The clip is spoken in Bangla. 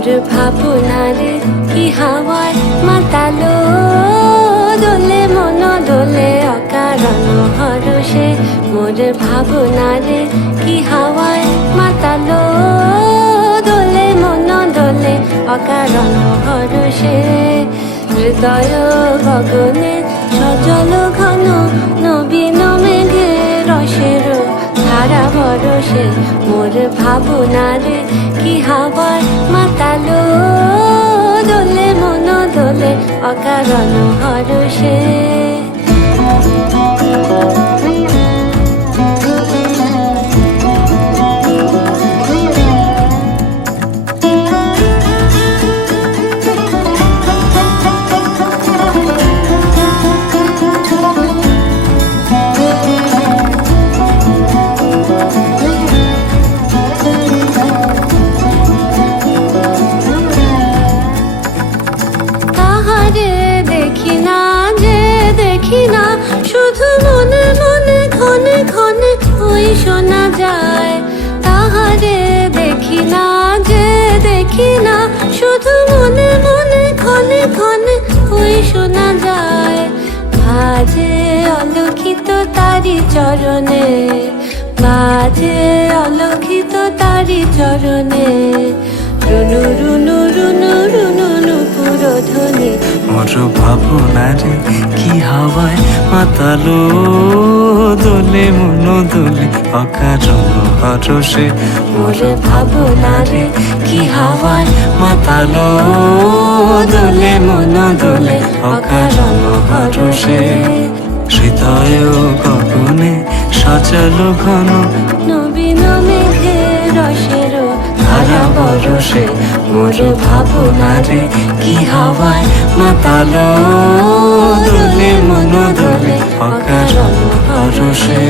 মোর ভাবনারে কি হাওয়ায় মাতালো দোলে মন দোলে অকারণ হরষে মোর ভাবনারে কি হাওয়ায় মাতালো দোলে মন দোলে অকারণ হরষে হৃদয় গগনে সজল ঘন নবীন মেঘে রসের ধারা বরসে মোর ভাবনারে কি হাওয়ায় মাতালো দোলে মন দোলে অকারণ হরষে শুধু মনে মনে ক্ষণে ক্ষণে ওই শোনা যায় তাহারে দেখি না যে দেখি না শুধু মনে মনে ক্ষণে ক্ষণে ওই শোনা যায় বাজে অলক্ষিত তারি চরণে বাজে অলক্ষিত তারি চরণে রুনু রুনু রুনু রুনু নুপুর ধ্বনি মোর ভাবনারে কি হাওয়ায় মাতালো দোলে মন দোলে অকারণ হরষে মোর ভাবনারে কি হাওয়ায় মাতালো দোলে মন দোলে অকারণ হরষে হৃদয় গগনে সজল ঘন নবীন মেঘে রসের ধারা বরষে মোর ভাবনারে কি হাওয়ায় মাতালো দোলে মন দোলে অকারণ হরষে।